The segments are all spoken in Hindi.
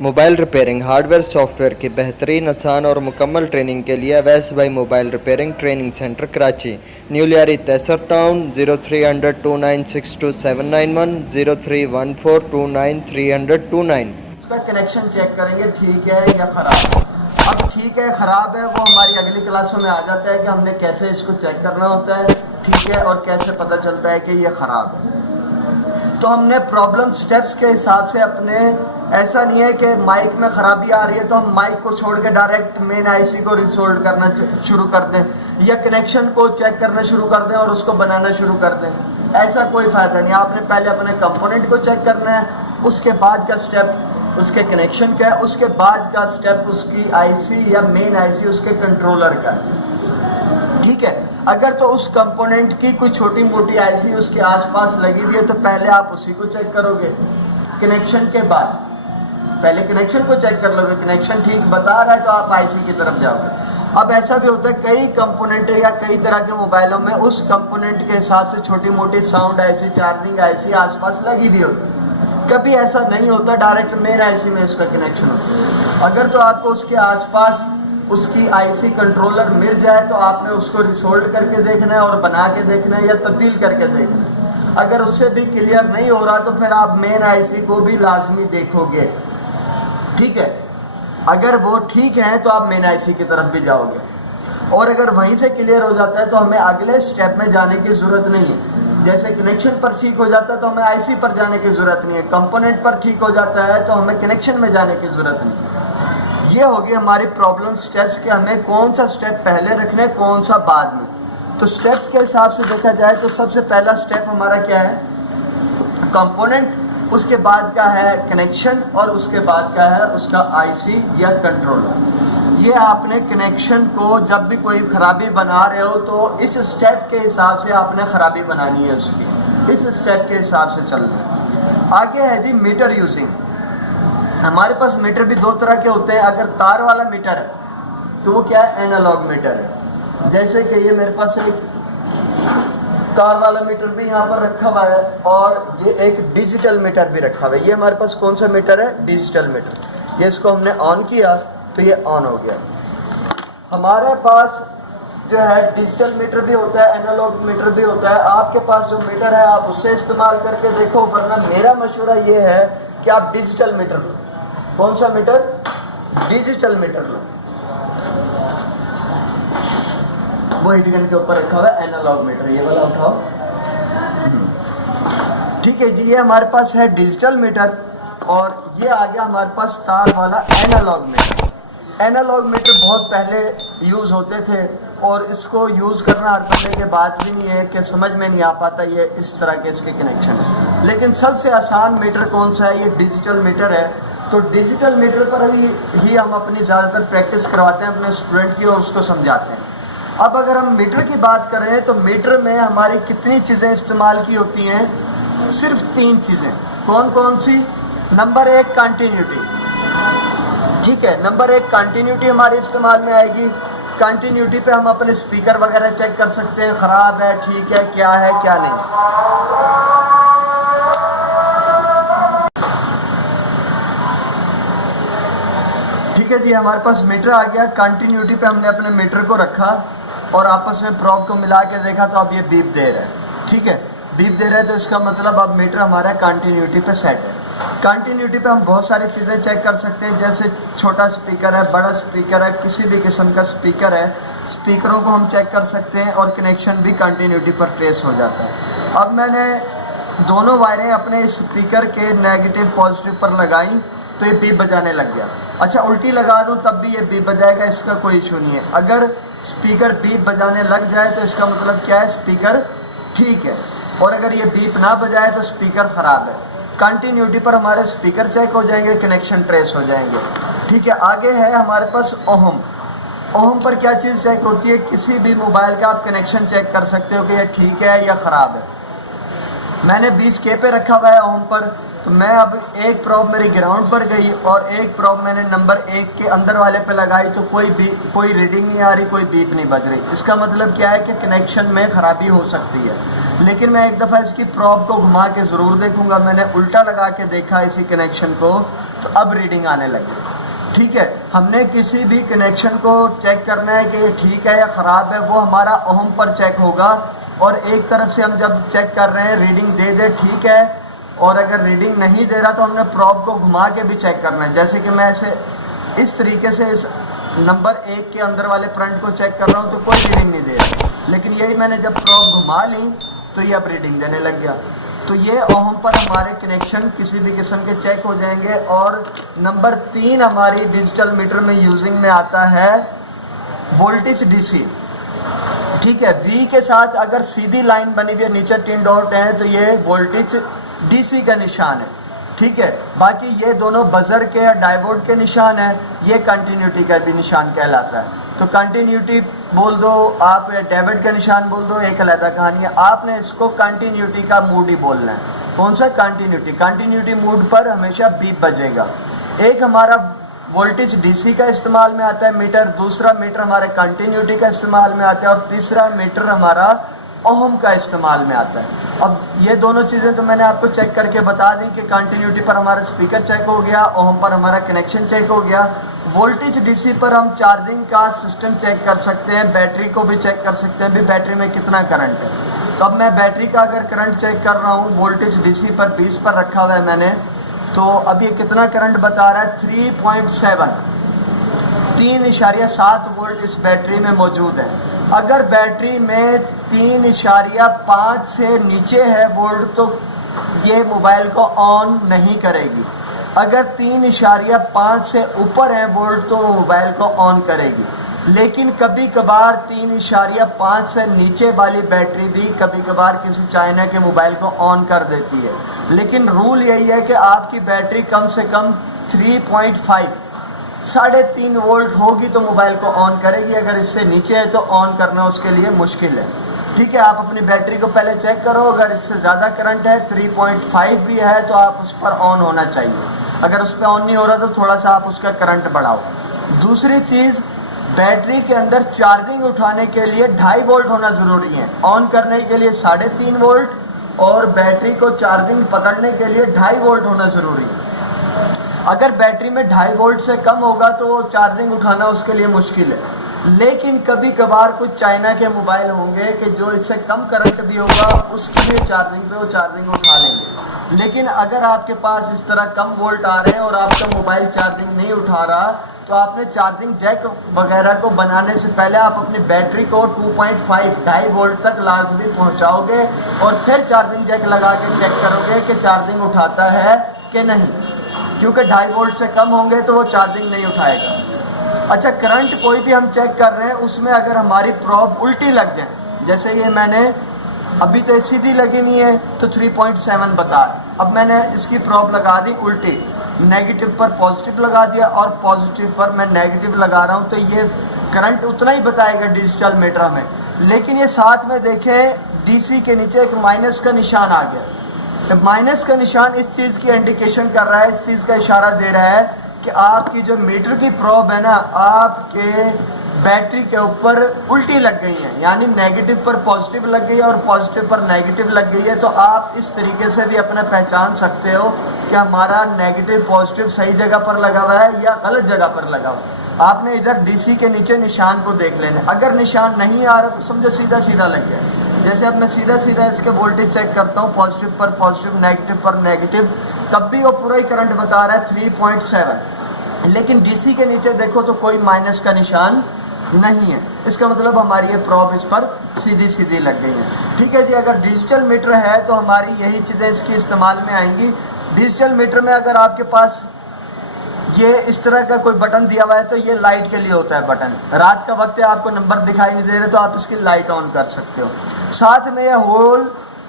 मोबाइल रिपेयरिंग हार्डवेयर सॉफ्टवेयर की बेहतरीन आसान और मुकम्मल ट्रेनिंग के लिए अवैस भाई mobile repairing training centre Karachi, new Lyari Taiser town 0300296279 0314293029। इसका कनेक्शन चेक करेंगे ठीक है या ख़राब है। अब ठीक है ख़राब है वो हमारी अगली क्लासों में आ जाता है कि हमने कैसे इसको चेक करना होता है, ठीक है, और कैसे पता चलता है कि ये ख़राब है। तो हमने प्रॉब्लम स्टेप्स के हिसाब से अपने, ऐसा नहीं है कि माइक में ख़राबी आ रही है तो हम माइक को छोड़ के डायरेक्ट मेन आईसी को रिसोल्व करना शुरू कर दें या कनेक्शन को चेक करना शुरू कर दें और उसको बनाना शुरू कर दें। ऐसा कोई फ़ायदा नहीं। आपने पहले अपने कंपोनेंट को चेक करना है, उसके बाद का स्टेप उसके कनेक्शन का है, उसके बाद का स्टेप उसकी आईसी या मेन आईसी उसके कंट्रोलर का है, ठीक है। अगर तो उस कंपोनेंट की कोई छोटी मोटी आईसी उसके आसपास लगी हुई है तो पहले आप उसी को चेक करोगे, कनेक्शन के बाद पहले कनेक्शन को चेक कर लोगे, कनेक्शन ठीक बता रहा है तो आप आईसी की तरफ जाओगे। अब ऐसा भी होता है कई कंपोनेंट या कई तरह के मोबाइलों में उस कंपोनेंट के हिसाब से छोटी मोटी साउंड आईसी, चार्जिंग आईसी आसपास लगी हुई होती है। कभी ऐसा नहीं होता, डायरेक्ट मेन आईसी में उसका कनेक्शन होता है। अगर तो आपको उसके आसपास उसकी आईसी कंट्रोलर मिल जाए तो आपने उसको रिसोल्व करके देखना है और बना के देखना है या तब्दील करके देखना है। अगर उससे भी क्लियर नहीं हो रहा तो फिर आप मेन आईसी को भी लाजमी देखोगे, ठीक है। अगर वो ठीक है तो आप मेन आईसी की तरफ भी जाओगे, और अगर वहीं से क्लियर हो जाता है तो हमें अगले स्टेप में जाने की ज़रूरत नहीं है। जैसे कनेक्शन पर ठीक हो जाता है तो हमें आईसी पर जाने की ज़रूरत नहीं है, कंपोनेंट पर ठीक हो जाता है तो हमें कनेक्शन में जाने की ज़रूरत नहीं है। ये होगी हमारी प्रॉब्लम स्टेप्स के हमें कौन सा स्टेप पहले रखना है, कौन सा बाद में। तो स्टेप्स के हिसाब से देखा जाए तो सबसे पहला स्टेप हमारा क्या है, कंपोनेंट, उसके बाद का है कनेक्शन और उसके बाद का है उसका आईसी या कंट्रोलर। ये आपने कनेक्शन को जब भी कोई ख़राबी बना रहे हो तो इस स्टेप के हिसाब से आपने ख़राबी बनानी है, उसकी इस स्टेप के हिसाब से चलना है। आगे है जी मीटर यूजिंग। हमारे पास मीटर भी दो तरह के होते हैं। अगर तार वाला मीटर है तो वो क्या है, एनालॉग मीटर है। जैसे कि ये मेरे पास एक तार वाला मीटर भी यहाँ पर रखा हुआ है और ये एक डिजिटल मीटर भी रखा हुआ है। ये हमारे पास कौन सा मीटर है, डिजिटल मीटर। ये इसको हमने ऑन किया तो ये ऑन हो गया। हमारे पास जो है डिजिटल मीटर भी होता है, एनालॉग मीटर भी होता है। आपके पास जो मीटर है आप उससे इस्तेमाल करके देखो, वरना मेरा मशवरा ये है कि आप डिजिटल मीटर लो। कौन सा मीटर, डिजिटल मीटर लो। वो हिटगन के ऊपर रखा हुआ है एनालॉग मीटर, ये वाला उठाओ, ठीक है जी। ये हमारे पास है डिजिटल मीटर और ये आ गया हमारे पास तार वाला एनालॉग मीटर। एनालॉग मीटर बहुत पहले यूज़ होते थे और इसको यूज़ करना हर बंदे के बात भी नहीं है कि समझ में नहीं आ पाता ये इस तरह के इसके कनेक्शन है। लेकिन सबसे आसान मीटर कौन सा है, ये डिजिटल मीटर है। तो डिजिटल मीटर पर ही हम अपनी ज़्यादातर प्रैक्टिस करवाते हैं अपने स्टूडेंट की और उसको समझाते हैं। अब अगर हम मीटर की बात करें तो मीटर में हमारी कितनी चीज़ें इस्तेमाल की होती हैं, सिर्फ 3 चीज़ें। कौन कौन सी, नंबर 1 कंटिन्यूटी, ठीक है। नंबर 1 कंटिन्यूटी हमारे इस्तेमाल में आएगी। कंटिन्यूटी पे हम अपने स्पीकर वगैरह चेक कर सकते हैं, ख़राब है, ठीक है, क्या है क्या नहीं। ठीक है जी, हमारे पास मीटर आ गया। कंटिन्यूटी पे हमने अपने मीटर को रखा और आपस में प्रोब को मिला के देखा तो अब ये बीप दे रहा है, ठीक है। बीप दे रहा है तो इसका मतलब अब मीटर हमारा कंटिन्यूटी पे सेट है। कंटिन्यूटी पे हम बहुत सारी चीज़ें चेक कर सकते हैं, जैसे छोटा स्पीकर है, बड़ा स्पीकर है, किसी भी किस्म का स्पीकर है, स्पीकरों को हम चेक कर सकते हैं और कनेक्शन भी कंटिन्यूटी पर ट्रेस हो जाता है। अब मैंने दोनों वायरें अपने स्पीकर के नेगेटिव पॉजिटिव पर लगाई तो ये बीप बजाने लग गया। अच्छा, उल्टी लगा दूँ तब भी ये बीप बजाएगा, इसका कोई इशू नहीं है। अगर स्पीकर बीप बजाने लग जाए तो इसका मतलब क्या है, स्पीकर ठीक है, और अगर ये बीप ना बजाए तो स्पीकर ख़राब है। कंटिन्यूटी पर हमारे स्पीकर चेक हो जाएंगे, कनेक्शन ट्रेस हो जाएंगे, ठीक है। आगे है हमारे पास ओहम। ओहम पर क्या चीज़ चेक होती है, किसी भी मोबाइल का आप कनेक्शन चेक कर सकते हो कि ये ठीक है या ख़राब है। मैंने 20K पे रखा हुआ है ओहम पर, तो मैं अब एक प्रॉब मेरी ग्राउंड पर गई और एक प्रॉब मैंने नंबर 1 के अंदर वाले पे लगाई तो कोई रीडिंग नहीं आ रही, कोई बीप नहीं बज रही। इसका मतलब क्या है कि कनेक्शन में ख़राबी हो सकती है। लेकिन मैं एक दफ़ा इसकी प्रॉब को घुमा के ज़रूर देखूंगा। मैंने उल्टा लगा के देखा इसी कनेक्शन को, तो अब रीडिंग आने लगी। ठीक है, हमने किसी भी कनेक्शन को चेक करना है कि ये ठीक है या ख़राब है, वो हमारा ओहम पर चेक होगा। और एक तरफ से हम जब चेक कर रहे हैं रीडिंग दे दे ठीक है, और अगर रीडिंग नहीं दे रहा तो हमने प्रॉब को घुमा के भी चेक करना है। जैसे कि मैं ऐसे इस तरीके से इस नंबर 1 के अंदर वाले करंट को चेक कर रहा हूँ तो कोई रीडिंग नहीं दे रहा, लेकिन यही मैंने जब प्रॉब घुमा ली तो ये अब रीडिंग देने लग गया। तो ये ओहम पर हमारे कनेक्शन किसी भी किस्म के चेक हो जाएंगे। और नंबर 3 हमारी डिजिटल मीटर में यूजिंग में आता है वोल्टेज डीसी। ठीक है, वी के साथ अगर सीधी लाइन बनी हुई है, नीचे 3 डॉट हैं, तो ये वोल्टेज डीसी का निशान है। ठीक है, बाकी ये दोनों बजर के या डायोड के निशान है, ये कंटिन्यूटी का भी निशान कहलाता है। तो कंटिन्यूटी बोल दो आप या डेबिट का निशान बोल दो, एक अलग कहानी है। आपने इसको कंटिन्यूटी का मूड ही बोलना है। कौन सा? कंटिन्यूटी। कंटिन्यूटी मूड पर हमेशा बीप बजेगा। एक हमारा वोल्टेज डीसी का इस्तेमाल में आता है मीटर, दूसरा मीटर हमारे कंटिन्यूटी का इस्तेमाल में आता है, और तीसरा मीटर हमारा ओहम का इस्तेमाल में आता है। अब ये दोनों चीज़ें तो मैंने आपको चेक करके बता दी कि कंटिन्यूटी पर हमारा स्पीकर चेक हो गया, ओहम पर हमारा कनेक्शन चेक हो गया। वोल्टेज डीसी पर हम चार्जिंग का सिस्टम चेक कर सकते हैं, बैटरी को भी चेक कर सकते हैं भी बैटरी में कितना करंट है। तो अब मैं बैटरी का अगर करंट चेक कर रहा हूँ, वोल्टेज डीसी पर 20 पर रखा हुआ है मैंने, तो अब ये कितना करंट बता रहा है? 3.7 3.7 वोल्ट इस बैटरी में मौजूद है। अगर बैटरी में 3.5 से नीचे है वोल्ट तो ये मोबाइल को ऑन नहीं करेगी। अगर 3.5 से ऊपर है वोल्ट तो वो मोबाइल को ऑन करेगी। लेकिन कभी कभार 3.5 से नीचे वाली बैटरी भी कभी कभार किसी चाइना के मोबाइल को ऑन कर देती है। लेकिन रूल यही है कि आपकी बैटरी कम से कम 3.5 3.5 वोल्ट होगी तो मोबाइल को ऑन करेगी। अगर इससे नीचे है तो ऑन करना उसके लिए मुश्किल है। ठीक है, आप अपनी बैटरी को पहले चेक करो, अगर इससे ज़्यादा करंट है 3.5 भी है तो आप उस पर ऑन होना चाहिए। अगर उस पर ऑन नहीं हो रहा तो थोड़ा सा आप उसका करंट बढ़ाओ। दूसरी चीज़, बैटरी के अंदर चार्जिंग उठाने के लिए 2.5 वोल्ट होना ज़रूरी है, ऑन करने के लिए 3.5 वोल्ट, और बैटरी को चार्जिंग पकड़ने के लिए 2.5 वोल्ट होना ज़रूरी है। अगर बैटरी में 2.5 वोल्ट से कम होगा तो चार्जिंग उठाना उसके लिए मुश्किल है। लेकिन कभी कभार कुछ चाइना के मोबाइल होंगे कि जो इससे कम करंट भी होगा उसके लिए चार्जिंग पे वो चार्जिंग उठा लेंगे। लेकिन अगर आपके पास इस तरह कम वोल्ट आ रहे हैं और आपका मोबाइल चार्जिंग नहीं उठा रहा तो आपने चार्जिंग जैक वगैरह को बनाने से पहले आप अपनी बैटरी को 2.5 वोल्ट तक लाजमी पहुंचाओगे और फिर चार्जिंग जैक लगा के चेक करोगे कि चार्जिंग उठाता है कि नहीं, क्योंकि 2.5 वोल्ट से कम होंगे तो वो चार्जिंग नहीं उठाएगा। अच्छा, करंट कोई भी हम चेक कर रहे हैं उसमें अगर हमारी प्रॉब उल्टी लग जाए, जैसे ये मैंने अभी तो सीधी लगी नहीं है तो 3.7 बता रहा, अब मैंने इसकी प्रॉब लगा दी उल्टी, नेगेटिव पर पॉजिटिव लगा दिया और पॉजिटिव पर मैं नेगेटिव लगा रहा हूँ, तो ये करंट उतना ही बताएगा डिजिटल मीटर में। लेकिन ये साथ में देखें डीसी के नीचे एक माइनस का निशान आ गया। तो माइनस का निशान इस चीज़ की इंडिकेशन कर रहा है, इस चीज़ का इशारा दे रहा है कि आपकी जो मीटर की प्रॉब है ना, आपके बैटरी के ऊपर उल्टी लग गई है, यानी नेगेटिव पर पॉजिटिव लग गई है और पॉजिटिव पर नेगेटिव लग गई है। तो आप इस तरीके से भी अपना पहचान सकते हो कि हमारा नेगेटिव पॉजिटिव सही जगह पर लगा हुआ है या गलत जगह पर लगा हुआ है। आपने इधर डीसी के नीचे निशान को देख लेना, अगर निशान नहीं आ रहा तो समझो सीधा सीधा लग गया। जैसे अब मैं सीधा सीधा इसके वोल्टेज चेक करता हूँ, पॉजिटिव पर पॉजिटिव, नेगेटिव पर नेगेटिव, तब भी वो पूरा ही करंट बता रहा है 3.7। लेकिन डीसी के नीचे देखो तो कोई माइनस का निशान नहीं है, इसका मतलब हमारी ये प्रॉब इस पर सीधी सीधी लग गई है। ठीक है जी, अगर डिजिटल मीटर है तो हमारी यही चीज़ें इसकी इस्तेमाल में आएंगी। डिजिटल मीटर में अगर आपके पास ये इस तरह का कोई बटन दिया हुआ है तो ये लाइट के लिए होता है बटन, रात का वक्त है आपको नंबर दिखाई नहीं दे रहे तो आप इसकी लाइट ऑन कर सकते हो। साथ में ये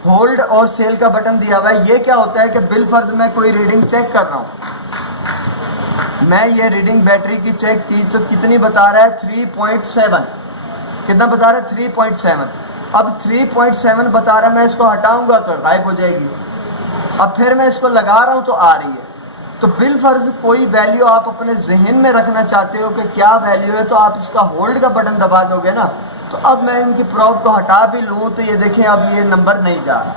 होल्ड और सेल का बटन दिया हुआ है। ये क्या होता है कि बिल फर्ज मैं कोई रीडिंग चेक कर रहा हूँ, मैं ये रीडिंग बैटरी की चेक की तो कितनी बता रहा है 3.7, कितना बता रहा है 3.7। अब 3.7 बता रहा है, मैं इसको हटाऊंगा तो गायब हो जाएगी, अब फिर मैं इसको लगा रहा हूँ तो आ रही है। तो बिल फर्ज कोई वैल्यू आप अपने जहन में रखना चाहते हो कि क्या वैल्यू है तो आप इसका होल्ड का बटन दबा दोगे ना, तो अब मैं इनकी प्रोब को हटा भी लूँ तो ये देखें अब ये नंबर नहीं जा रहा,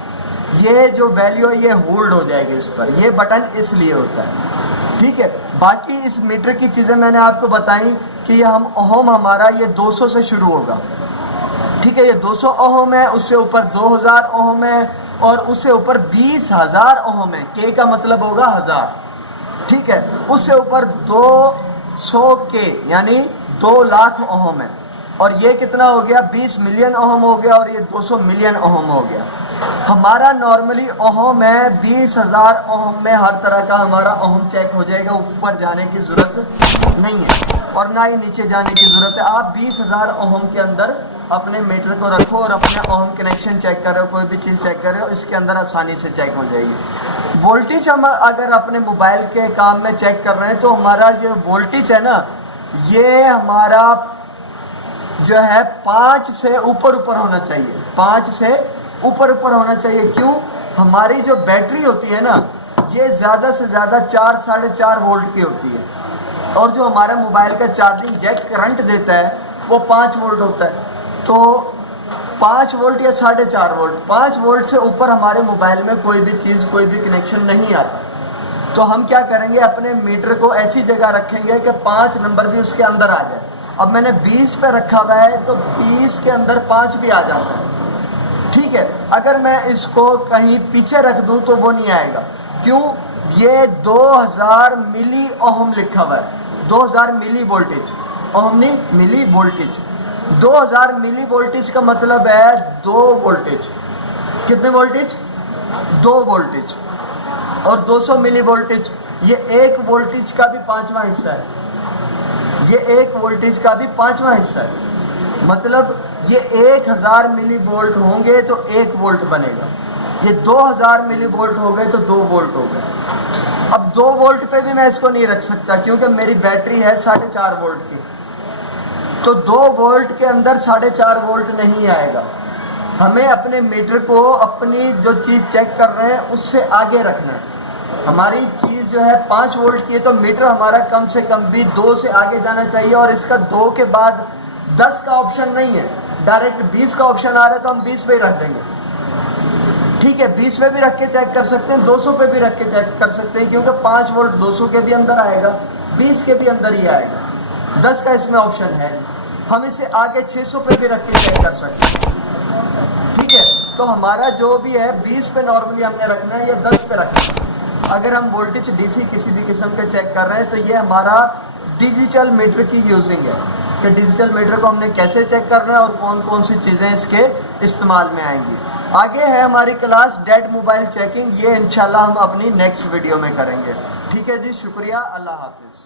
ये जो वैल्यू है ये होल्ड हो जाएगी इस पर, ये बटन इसलिए होता है। ठीक है, बाकी इस मीटर की चीज़ें मैंने आपको बताई कि ये हम ओहम हमारा ये 200 से शुरू होगा। ठीक है, ये 200 ओहम है, उससे ऊपर 2000 ओहम है और उससे ऊपर 20,000 ओहम है। के का मतलब होगा 1000। ठीक है, उससे ऊपर 200 के यानी 2 लाख ओहम है और ये कितना हो गया 20 मिलियन ओहम हो गया और ये 200 मिलियन ओहम हो गया। हमारा नॉर्मली ओहम है 20,000 ओहम में हर तरह का हमारा ओहम चेक हो जाएगा, ऊपर जाने की ज़रूरत नहीं है और ना ही नीचे जाने की ज़रूरत है। आप 20,000 ओहम के अंदर अपने मीटर को रखो और अपने ओहम कनेक्शन चेक कर रहे हो, कोई भी चीज़ चेक कर रहे हो, इसके अंदर आसानी से चेक हो जाएगी। वोल्टेज हम अगर अपने मोबाइल के काम में चेक कर रहे हैं तो हमारा जो वोल्टेज है ना, ये हमारा जो है 5 से ऊपर होना चाहिए, 5 से ऊपर होना चाहिए। क्यों? हमारी जो बैटरी होती है ना, ये ज़्यादा से ज़्यादा 4 साढ़े 4 वोल्ट की होती है और जो हमारा मोबाइल का चार्जिंग जैक करंट देता है वो 5 वोल्ट होता है। तो 5 वोल्ट या 4.5 वोल्ट, 5 वोल्ट से ऊपर हमारे मोबाइल में कोई भी चीज़, कोई भी कनेक्शन नहीं आता। तो हम क्या करेंगे, अपने मीटर को ऐसी जगह रखेंगे कि 5 नंबर भी उसके अंदर आ जाए। अब मैंने 20 पे रखा हुआ है तो 20 के अंदर 5 भी आ जाता है। ठीक है, अगर मैं इसको कहीं पीछे रख दूं तो वो नहीं आएगा। क्यों? ये 2000 मिली ओहम लिखा हुआ है, 2000 मिली वोल्टेज, ओहम नहीं मिली वोल्टेज। 2000 मिली वोल्टेज का मतलब है 2 वोल्टेज। कितने वोल्टेज? 2 वोल्टेज। और 200 मिली वोल्टेज, ये 1 वोल्टेज का भी 5वां हिस्सा है, ये 1 वोल्टेज का भी 5वां हिस्सा है। मतलब ये 1000 मिली वोल्ट होंगे तो 1 वोल्ट बनेगा, ये 2000 मिली वोल्ट हो गए तो 2 वोल्ट हो गए। अब 2 वोल्ट पे भी मैं इसको नहीं रख सकता क्योंकि मेरी बैटरी है 4.5 वोल्ट की, तो 2 वोल्ट के अंदर 4.5 वोल्ट नहीं आएगा। हमें अपने मीटर को अपनी जो चीज़ चेक कर रहे हैं उससे आगे रखना है। हमारी चीज़ जो है 5 वोल्ट की है तो मीटर हमारा कम से कम भी 2 से आगे जाना चाहिए और इसका 2 के बाद 10 का ऑप्शन नहीं है, डायरेक्ट 20 का ऑप्शन आ रहा है तो हम 20 पे ही रख देंगे। ठीक है, 20 पे भी रख के चेक कर सकते हैं, 200 पे भी रख के चेक कर सकते हैं क्योंकि 5 वोल्ट 200 के भी अंदर आएगा, 20 के भी अंदर ही आएगा, 10 का इसमें ऑप्शन है। हम इसे आगे 600 पे भी रख के चेक कर सकते हैं। ठीक है, तो हमारा जो भी है 20 पे नॉर्मली हमने रखना है या 10 पे रखना है। अगर हम वोल्टेज डीसी किसी भी किस्म के चेक कर रहे हैं तो ये हमारा डिजिटल मीटर की यूजिंग है कि डिजिटल मीटर को हमने कैसे चेक करना है और कौन कौन सी चीज़ें इसके इस्तेमाल में आएंगी। आगे है हमारी क्लास डेड मोबाइल चेकिंग, ये इंशाल्लाह हम अपनी नेक्स्ट वीडियो में करेंगे। ठीक है जी, शुक्रिया, अल्लाह हाफिज़।